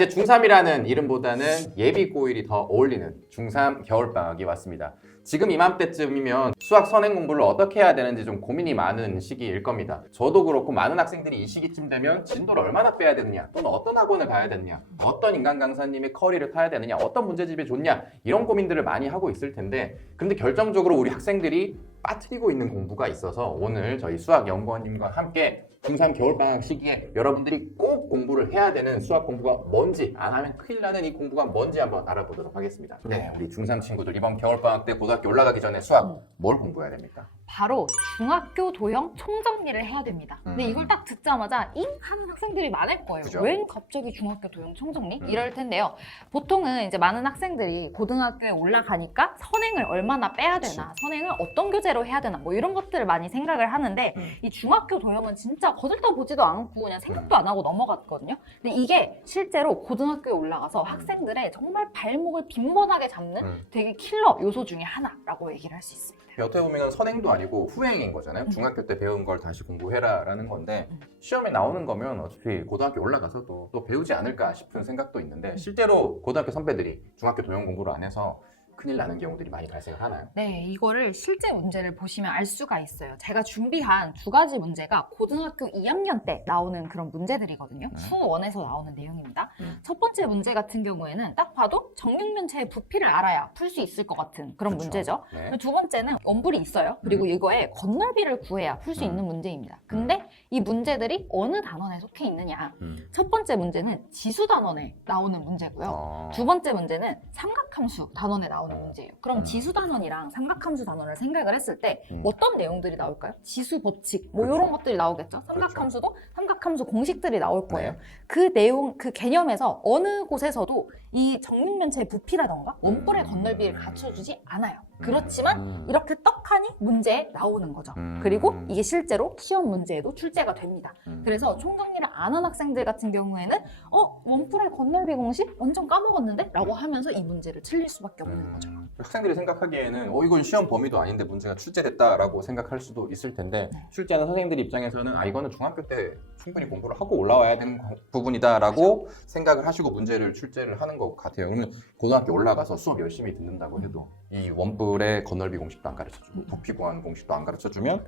이제 중3이라는 이름보다는 예비 고1이 더 어울리는 중3 겨울방학이 왔습니다. 지금 이맘때쯤이면 수학 선행 공부를 어떻게 해야 되는지 좀 고민이 많은 시기일 겁니다. 저도 그렇고 많은 학생들이 이 시기쯤 되면 진도를 얼마나 빼야 되느냐, 또는 어떤 학원을 가야 되느냐, 어떤 인간 강사님의 커리를 타야 되느냐, 어떤 문제집이 좋냐 이런 고민들을 많이 하고 있을 텐데 근데 결정적으로 우리 학생들이 빠뜨리고 있는 공부가 있어서 오늘 저희 수학 연구원님과 함께 중3 겨울방학 시기에 여러분들이 꼭 공부를 해야 되는 수학 공부가 뭔지 안 하면 큰일 나는 이 공부가 뭔지 한번 알아보도록 하겠습니다. 네, 우리 중3 친구들 이번 겨울방학 때 고등학교 올라가기 전에 수학 뭘 공부해야 됩니까? 바로 중학교 도형 총정리를 해야 됩니다. 근데 음. 이걸 딱 듣자마자 잉 하는 학생들이 많을 거예요. 그죠. 웬 갑자기 중학교 도형 총정리? 음. 이럴 텐데요. 보통은 이제 많은 학생들이 고등학교에 올라가니까 선행을 얼마나 빼야 되나, 선행을 어떤 교재 로 해야 되나, 뭐 이런 것들을 많이 생각을 하는데 음. 이 중학교 도형은 진짜 거들떠 보지도 않고 그냥 생각도 안 하고 넘어갔거든요. 근데 이게 실제로 고등학교에 올라가서 학생들의 정말 발목을 빈번하게 잡는 음. 되게 킬러 요소 중에 하나라고 얘기를 할 수 있습니다. 어떻게 보면 선행도 아니고 후행인 거잖아요. 음. 중학교 때 배운 걸 다시 공부해라라는 건데 음. 시험에 나오는 거면 어차피 고등학교 올라가서도 또 배우지 않을까 싶은 생각도 음. 있는데 실제로 고등학교 선배들이 중학교 도형 공부를 안 해서 큰일 나는 경우들이 많이 발생을 하나요? 네, 이거를 실제 문제를 보시면 알 수가 있어요. 제가 준비한 두 가지 문제가 고등학교 2학년 때 나오는 그런 문제들이거든요. 음. 수원에서 나오는 내용입니다. 음. 첫 번째 문제 같은 경우에는 딱 봐도 정육면체의 부피를 알아야 풀 수 있을 것 같은 그런 그쵸. 문제죠. 네. 두 번째는 원불이 있어요. 그리고 이거에 건널비를 구해야 풀수 음. 있는 문제입니다. 근데 이 문제들이 어느 단원에 속해 있느냐. 음. 첫 번째 문제는 지수 단원에 나오는 문제고요. 어. 두 번째 문제는 삼각함수 단원에 나오는 문제예요. 그럼 음. 지수 단원이랑 삼각함수 단원을 생각을 했을 때 음. 어떤 내용들이 나올까요? 지수 법칙 뭐 그렇죠. 이런 것들이 나오겠죠. 삼각함수도 삼각함수 공식들이 나올 거예요. 네. 그 내용 그 개념에서 어느 곳에서도 이 정육면체의 부피라던가 원뿔의 음. 건널비를 갖춰주지 않아요. 그렇지만 음. 이렇게 떡하니 문제에 나오는 거죠. 음. 그리고 이게 실제로 시험 문제에도 출제가 됩니다. 음. 그래서 총정리를 안 한 학생들 같은 경우에는 어 원뿔의 건널비 공식 완전 까먹었는데? 라고 하면서 이 문제를 틀릴 수밖에 없는 음. 거죠. 학생들이 생각하기에는 어 이건 시험 범위도 아닌데 문제가 출제됐다라고 생각할 수도 있을 텐데 네. 출제하는 선생님들 입장에서는 아 이거는 중학교 때 충분히 공부를 하고 올라와야 되는 거- 부분이다라고 생각을 하시고 문제를 출제를 하는 것 같아요. 그러면 고등학교 올라가서 수업 열심히 듣는다고 해도 이 원뿔의 건널비 공식도 안 가르쳐주고 덕피 구하는 공식도 안 가르쳐주면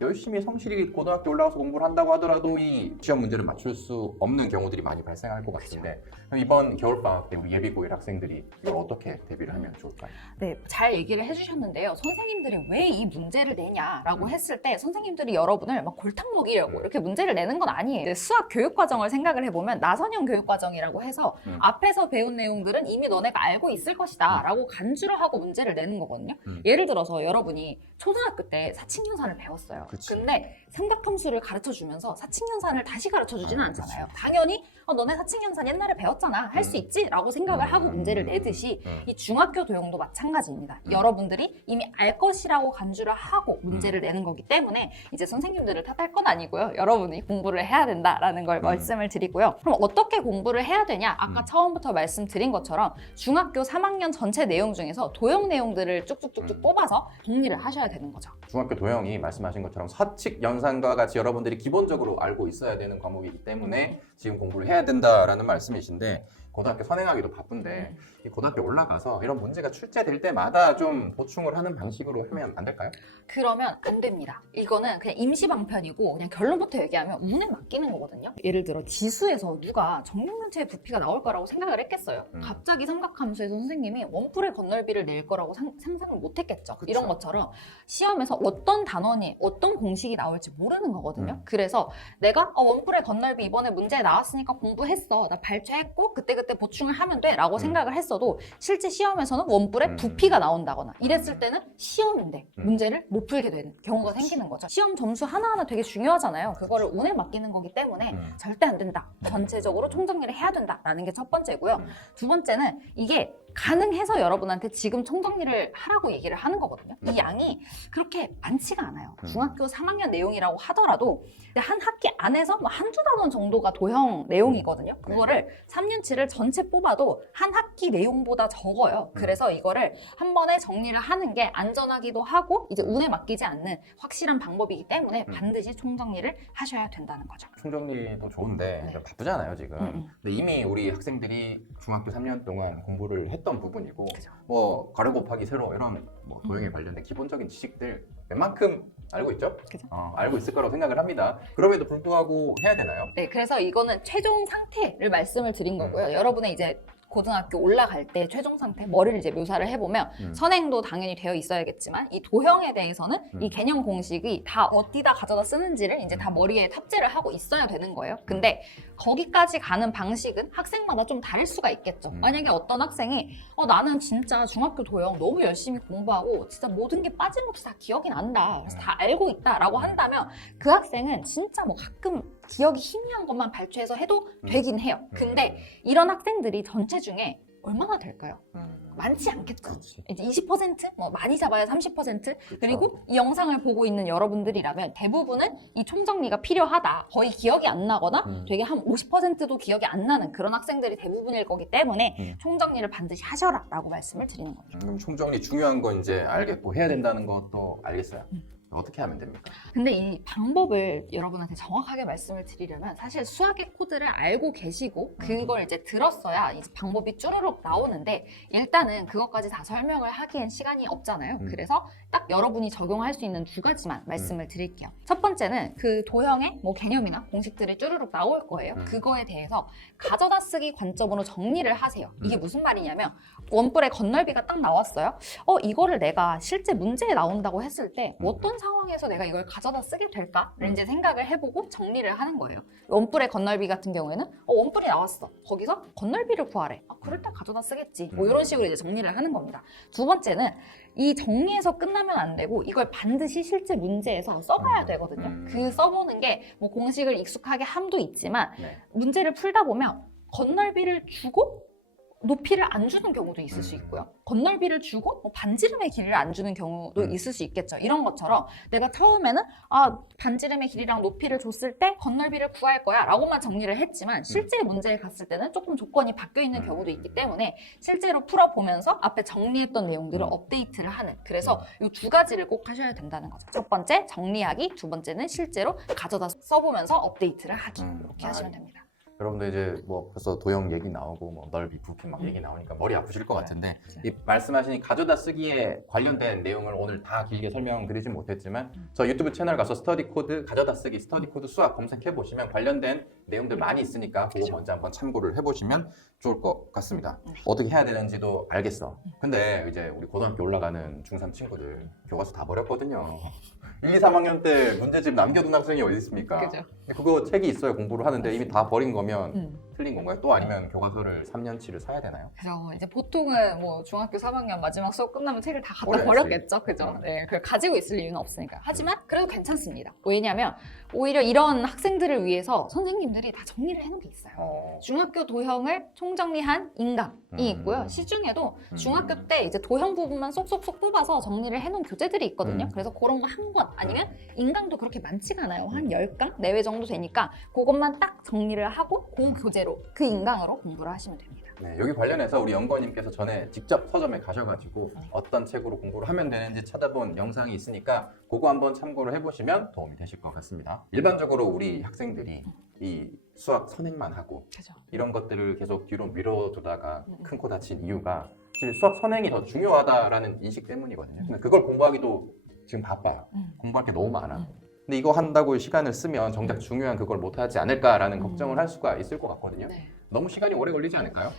열심히 성실히 고등학교 올라가서 공부를 한다고 하더라도 이 시험 문제를 맞출 수 없는 경우들이 많이 발생할 것 같은데 이번 겨울 방학 때 우리 예비고일 학생들이 이걸 어떻게 대비를 하면 좋을까요? 네, 잘 얘기를 해주셨는데요. 선생님들이 왜 이 문제를 음. 내냐라고 했을 때 선생님들이 여러분을 막 골탕 먹이려고 이렇게 문제를 내는 건 아니에요. 수학 교육 과정을 생각을 해보면 나선형 교육 과정이라고 해서 음. 앞에서 배운 내용들은 이미 너네가 알고 있을 것이다라고 간주를 하고 문제를 내는 거거든요. 음. 예를 들어서 여러분이 초등학교 때 사칙연산을 배웠어요. 그치. 근데 삼각함수를 가르쳐 주면서 사칙연산을 다시 가르쳐 주지는 아, 않잖아요. 당연히 어, 너네 사칙연산 옛날에 배웠잖아. 할수 음. 있지라고 생각을 하고 음. 문제를 내듯이 음. 이 중학교 도형도 마찬가지입니다. 음. 여러분들이 이미 알 것이라고 간주를 하고 문제를 내는 거기 때문에 이제 선생님들을 탓할 건 아니고요. 여러분이 공부를 해야 된다라는 걸 음. 말씀을 드리고요. 그럼 어떻게 공부를 해야 되냐? 아까 음. 처음부터 말씀드린 것처럼 중학교 3학년 전체 내용 중에서 도형 내 용들을 쭉쭉쭉쭉 음. 뽑아서 정리를 하셔야 되는 거죠. 중학교 도형이 말씀하신 것처럼 사칙 연산과 같이 여러분들이 기본적으로 알고 있어야 되는 과목이기 때문에 지금 공부를 해야 된다라는 말씀이신데 고등학교 선행하기도 바쁜데 이 고등학교 올라가서 이런 문제가 출제될 때마다 좀 보충을 하는 방식으로 하면 안 될까요? 그러면 안 됩니다. 이거는 그냥 임시 방편이고 그냥 결론부터 얘기하면 운에 맡기는 거거든요. 예를 들어 지수에서 누가 정육면체의 부피가 나올 거라고 생각을 했겠어요. 음. 갑자기 삼각함수에서 선생님이 원뿔의 건널비를 낼 거라고 상, 상을 못 했겠죠. 그쵸. 이런 것처럼 시험에서 어떤 단원이 어떤 공식이 나올지 모르는 거거든요. 음. 그래서 내가 어, 원뿔의 건널비 이번에 문제 나왔으니까 공부했어. 나 발췌했고 그때그때 보충을 하면 돼. 라고 음. 생각을 했어도 실제 시험에서는 원뿔의 음. 부피가 나온다거나 이랬을 때는 시험인데 음. 문제를 못 풀게 되는 경우가 생기는 거죠. 시험 점수 하나하나 되게 중요하잖아요. 그거를 운에 맡기는 거기 때문에 음. 절대 안 된다. 음. 전체적으로 총정리를 해야 된다라는 게 첫 번째고요. 음. 두 번째는 이게 가능해서 여러분한테 지금 총정리를 하라고 얘기를 하는 거거든요. 이 양이 그렇게 많지가 않아요. 음. 중학교 3학년 내용이라고 하더라도 한 학기 안에서 뭐 한두 단원 정도가 도형 내용이거든요. 네. 그거를 3년치를 전체 뽑아도 한 학기 내용보다 적어요. 음. 그래서 이거를 한 번에 정리를 하는 게 안전하기도 하고 이제 운에 맡기지 않는 확실한 방법이기 때문에 음. 반드시 총정리를 하셔야 된다는 거죠. 총정리도 좋은데 좀 바쁘잖아요 지금. 음, 음. 근데 이미 우리 학생들이 중학교 3년 동안 공부를 했던 부분이고 그죠. 뭐 가로 곱하기 세로 이런 뭐 도형에 관련된 기본적인 지식들 웬만큼 알고 있죠? 그죠. 어, 알고 있을 거라고 생각을 합니다. 그럼에도 불구하고 해야 되나요? 네, 그래서 이거는 최종 상태를 말씀을 드린 음. 거고요. 여러분의 이제 고등학교 올라갈 때 최종 상태 머리를 이제 묘사를 해보면 음. 선행도 당연히 되어 있어야겠지만 이 도형에 대해서는 음. 이 개념 공식이 다 어디다 가져다 쓰는지를 이제 다 머리에 탑재를 하고 있어야 되는 거예요. 근데 거기까지 가는 방식은 학생마다 좀 다를 수가 있겠죠. 음. 만약에 어떤 학생이 어, 나는 진짜 중학교 도형 너무 열심히 공부하고 진짜 모든 게 빠짐없이 다 기억이 난다. 그래서 음. 다 알고 있다라고 음. 한다면 그 학생은 진짜 뭐 가끔 기억이 희미한 것만 발췌해서 해도 음. 되긴 해요. 근데 이런 학생들이 전체 중에 얼마나 될까요? 음. 많지 않겠죠. 이제 20%? 뭐 많이 잡아야 30%? 그렇죠. 그리고 이 영상을 보고 있는 여러분들이라면 대부분은 이 총정리가 필요하다. 거의 기억이 안 나거나 음. 되게 한 50%도 기억이 안 나는 그런 학생들이 대부분일 거기 때문에 음. 총정리를 반드시 하셔라 라고 말씀을 드리는 거죠. 그럼 총정리 중요한 건 이제 알겠고 해야 된다는 것도 알겠어요. 음. 어떻게 하면 됩니까? 근데 이 방법을 여러분한테 정확하게 말씀을 드리려면 사실 수학의 코드를 알고 계시고 그걸 이제 들었어야 이제 방법이 쭈르륵 나오는데 일단은 그것까지 다 설명을 하기엔 시간이 없잖아요. 음. 그래서 딱 여러분이 적용할 수 있는 두 가지만 말씀을 드릴게요. 첫 번째는 그 도형의 뭐 개념이나 공식들이 쭈르륵 나올 거예요. 음. 그거에 대해서 가져다 쓰기 관점으로 정리를 하세요. 이게 음. 무슨 말이냐면 원뿔의 건널비가 딱 나왔어요. 어 이거를 내가 실제 문제에 나온다고 했을 때 음. 어떤 상황에서 내가 이걸 가져다 쓰게 될까를 음. 이제 생각을 해보고 정리를 하는 거예요. 원뿔의 건널비 같은 경우에는 어, 원뿔이 나왔어. 거기서 건널비를 구하래. 아, 그럴 때 가져다 쓰겠지. 뭐 음. 이런 식으로 이제 정리를 하는 겁니다. 두 번째는 이 정리해서 끝나면 안 되고 이걸 반드시 실제 문제에서 써봐야 음. 되거든요. 음. 그 써보는 게 뭐 공식을 익숙하게 함도 있지만 네. 문제를 풀다 보면 건널비를 주고 높이를 안 주는 경우도 있을 수 음. 있고요. 건널비를 주고 뭐 반지름의 길이를 안 주는 경우도 음. 있을 수 있겠죠. 이런 것처럼 내가 처음에는 아 반지름의 길이랑 높이를 줬을 때 건널비를 구할 거야 라고만 정리를 했지만 실제 문제에 갔을 때는 조금 조건이 바뀌어 있는 음. 경우도 있기 때문에 실제로 풀어 보면서 앞에 정리했던 내용들을 음. 음. 업데이트를 하는 그래서 이 두 가지를 꼭 하셔야 된다는 거죠. 첫 번째 정리하기, 두 번째는 실제로 가져다 써보면서 업데이트를 하기 음. 이렇게 아, 하시면 됩니다. 여러분들 이제 뭐 벌써 도형 얘기 나오고 뭐 넓이, 부피 막 음. 얘기 나오니까 머리 아프실 것 네. 같은데 그죠. 이 말씀하신 이 가져다 쓰기에 관련된 내용을 오늘 다 길게 설명드리진 못했지만 음. 저 유튜브 채널 가서 스터디 코드 가져다 쓰기 스터디 코드 수학 검색해 보시면 관련된 내용들 많이 있으니까 그거. 먼저 한번 참고를 해보시면 좋을 것 같습니다. 네. 어떻게 해야 되는지도 알겠어. 근데 이제 우리 고등학교 올라가는 중3 친구들 교과서 다 버렸거든요. 1, 2, 3학년 때 문제집 남겨둔 학생이 어디 있습니까? 그죠? 근데 그거 책이 있어야 공부를 하는데 이미 다 버린 거면 음. 틀린 건가요? 또 아니면 교과서를 3년치를 사야 되나요? 그죠. 이제 보통은 뭐 중학교 3학년 마지막 수업 끝나면 책을 다 갖다 버려야지. 버렸겠죠. 그죠. 음. 네. 그걸 가지고 있을 이유는 없으니까. 하지만 그래도 괜찮습니다. 왜냐면 오히려 이런 학생들을 위해서 선생님들이 다 정리를 해놓은 게 있어요. 어. 중학교 도형을 총정리한 인강이 음. 있고요. 시중에도 음. 중학교 때 이제 도형 부분만 쏙쏙쏙 뽑아서 정리를 해놓은 교재들이 있거든요. 음. 그래서 그런 거 한 권 아니면 인강도 그렇게 많지가 않아요. 한 음. 10강 내외 정도 되니까 그것만 딱 정리를 하고 그 교재 로 그 인강으로 공부를 하시면 됩니다. 네, 여기 관련해서 우리 연구원님께서 전에 직접 서점에 가셔가지고 어떤 책으로 공부를 하면 되는지 찾아본 영상이 있으니까 그거 한번 참고를 해보시면 도움이 되실 것 같습니다. 일반적으로 우리 학생들이 이 수학 선행만 하고 그죠. 이런 것들을 계속 뒤로 미뤄두다가 음. 큰코 다친 이유가 사실 수학 선행이 더 중요하다라는 인식 때문이거든요. 근데 그걸 공부하기도 지금 바빠요. 음. 공부할 게 너무 많아. 음. 근데 이거 한다고 시간을 쓰면 정작 중요한 그걸 못하지 않을까라는 음. 걱정을 할 수가 있을 것 같거든요. 네. 너무 시간이 오래 걸리지 않을까요?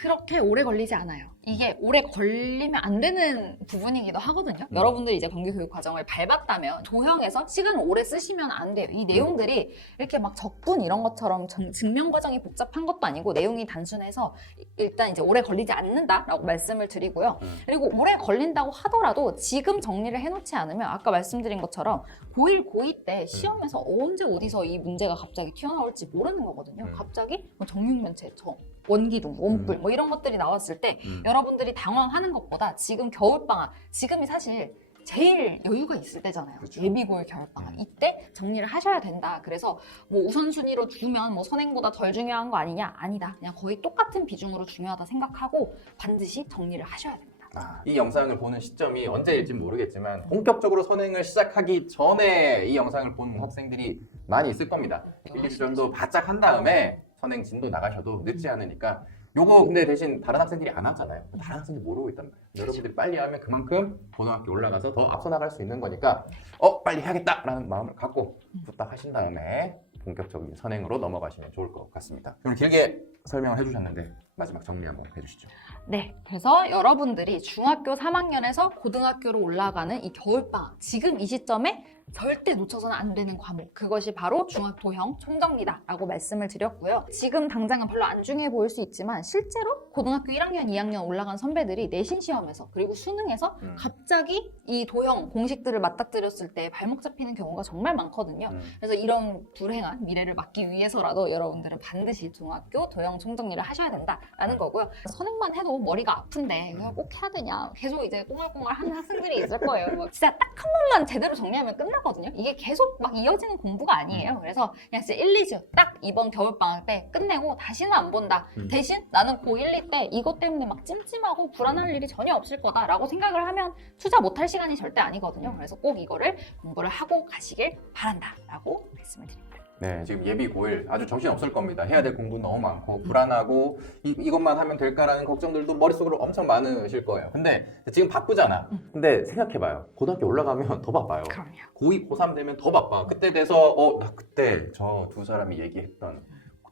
그렇게 오래 걸리지 않아요. 이게 오래 걸리면 안 되는 부분이기도 하거든요. 음. 여러분들이 이제 정규 교육 과정을 밟았다면 도형에서 시간을 오래 쓰시면 안 돼요. 이 내용들이 이렇게 막 적분 이런 것처럼 정- 증명 과정이 복잡한 것도 아니고 내용이 단순해서 일단 이제 오래 걸리지 않는다라고 말씀을 드리고요. 음. 그리고 오래 걸린다고 하더라도 지금 정리를 해놓지 않으면 아까 말씀드린 것처럼 고1, 고2 때 시험에서 언제 어디서 이 문제가 갑자기 튀어나올지 모르는 거거든요. 음. 갑자기 뭐 정육면체, 정, 원기둥, 원뿔 뭐 이런 것들이 나왔을 때 음. 여러분들이 당황하는 것보다 지금 겨울방학 지금이 사실 제일 여유가 있을 때잖아요. 그렇죠. 예비고일 겨울방학 음. 이때 정리를 하셔야 된다. 그래서 뭐 우선순위로 두면 뭐 선행보다 덜 중요한 거 아니냐? 아니다. 그냥 거의 똑같은 비중으로 중요하다 생각하고 반드시 정리를 하셔야 됩니다. 아, 이 영상을 보는 시점이 언제일지 모르겠지만 본격적으로 선행을 시작하기 전에 이 영상을 본 학생들이 많이 있을 겁니다. 1, 2주 정도 바짝 한 다음에 선행 진도 나가셔도 늦지 않으니까 요거 근데 대신 다른 학생들이 안 하잖아요. 다른 학생들이 모르고 있단 말이에요. 여러분들이 빨리 하면 그만큼 고등학교 올라가서 더 앞서 나갈 수 있는 거니까 어 빨리 해야겠다라는 마음을 갖고 부탁 하신 다음에 본격적인 선행으로 넘어가시면 좋을 것 같습니다. 오늘 길게 설명을 해주셨는데 마지막 정리 한번 해주시죠. 네, 그래서 여러분들이 중학교 3학년에서 고등학교로 올라가는 이 겨울방학 지금 이 시점에 절대 놓쳐서는 안 되는 과목 그것이 바로 중학도형 총정리다 라고 말씀을 드렸고요. 지금 당장은 별로 안 중요해 보일 수 있지만 실제로 고등학교 1학년, 2학년 올라간 선배들이 내신 시험에서 그리고 수능에서 음. 갑자기 이 도형 공식들을 맞닥뜨렸을 때 발목 잡히는 경우가 정말 많거든요. 음. 그래서 이런 불행한 미래를 막기 위해서라도 여러분들은 반드시 중학교 도형 총정리를 하셔야 된다라는 거고요. 선행만 해도 머리가 아픈데 그냥 꼭 해야 되냐. 계속 이제 꽁얼꽁얼 하는 학생들이 있을 거예요. 뭐 진짜 딱 한 번만 제대로 정리하면 끝나 거든요. 이게 계속 막 이어지는 공부가 아니에요. 그래서 그냥 진짜 1, 2주 딱 이번 겨울방학 때 끝내고 다시는 안 본다. 음. 대신 나는 고1, 2때 이것 때문에 막 찜찜하고 불안할 일이 전혀 없을 거다라고 생각을 하면 투자 못할 시간이 절대 아니거든요. 그래서 꼭 이거를 공부를 하고 가시길 바란다라고 말씀을 드립니다. 네, 지금 예비 고1 아주 정신 없을 겁니다. 해야 될 공부 너무 많고 불안하고 이, 이것만 하면 될까라는 걱정들도 머릿속으로 엄청 많으실 거예요. 근데 지금 바쁘잖아. 근데 생각해봐요. 고등학교 올라가면 더 바빠요. 그럼요. 고2, 고3 되면 더 바빠. 그때 돼서 어, 나 그때 저 두 사람이 얘기했던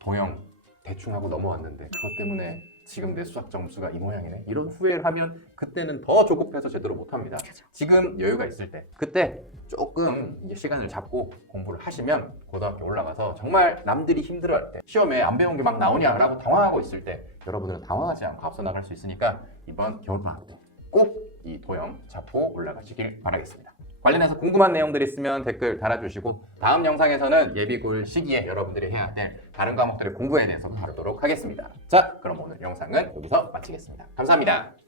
도형 대충 하고 넘어왔는데 그것 때문에 지금 내 수학 점수가 이 모양이네. 이런 후회를 하면 그때는 더 조급해서 제대로 못합니다. 그죠. 지금 여유가 있을 때 그때 조금 이제 시간을 잡고 공부를 하시면 고등학교 올라가서 정말 남들이 힘들어할 때 시험에 안 배운 게 막 나오냐라고 당황하고 있을 때 여러분들은 당황하지 않고 앞서 나갈 수 있으니까 이번 겨울방학도 꼭이 도형 잡고 올라가시길 바라겠습니다. 관련해서 궁금한 내용들 있으면 댓글 달아주시고 다음 영상에서는 예비고일 시기에 여러분들이 해야 될 다른 과목들의 공부에 대해서 다루도록 하겠습니다. 자, 그럼 오늘 영상은 여기서 마치겠습니다. 감사합니다.